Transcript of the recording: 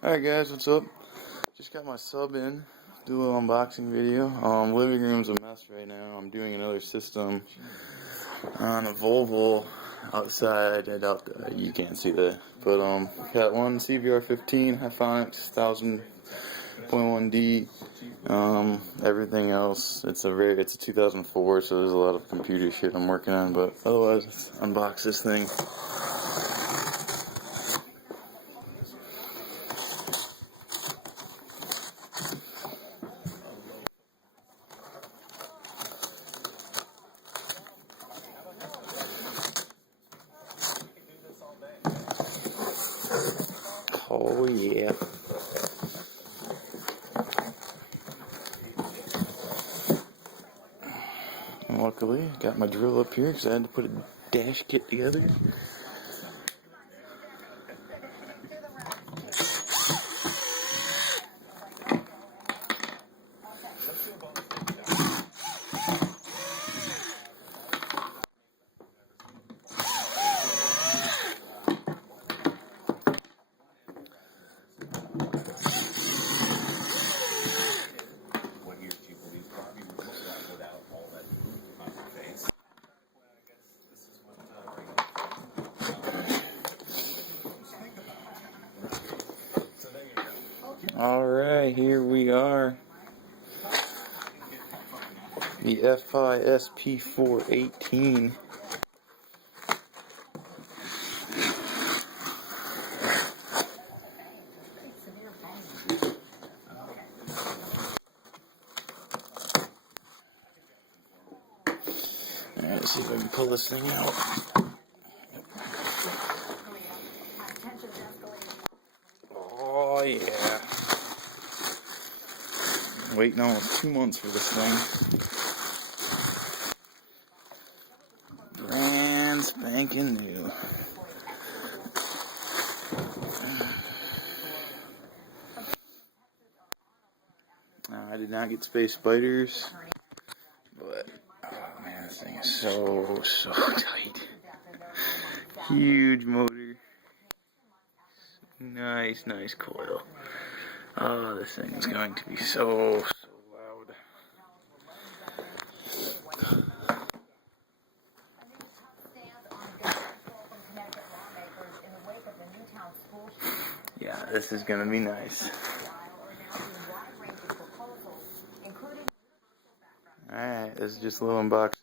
Alright guys, what's up? Just got my sub in, do a little unboxing video. Living room's a mess right now. I'm doing another system on a Volvo outside. I doubt you can't see that. But got one CVR15 Hifonics 1000.1D. Everything else, it's a 2004, so there's a lot of computer shit I'm working on, but otherwise let's unbox this thing. Oh yeah. And luckily, I got my drill up here because I had to put a dash kit together. Alright, here we are. The FI Sp4 18. Alright, let's see if I can pull this thing out. Oh yeah. Waiting almost 2 months for this thing. Brand spanking new. I did not get space spiders, but oh man, this thing is so tight. Huge motor. Nice coil. Oh, this thing is going to be so loud. Yeah, this is gonna be nice. Alright, this is just a little unboxing.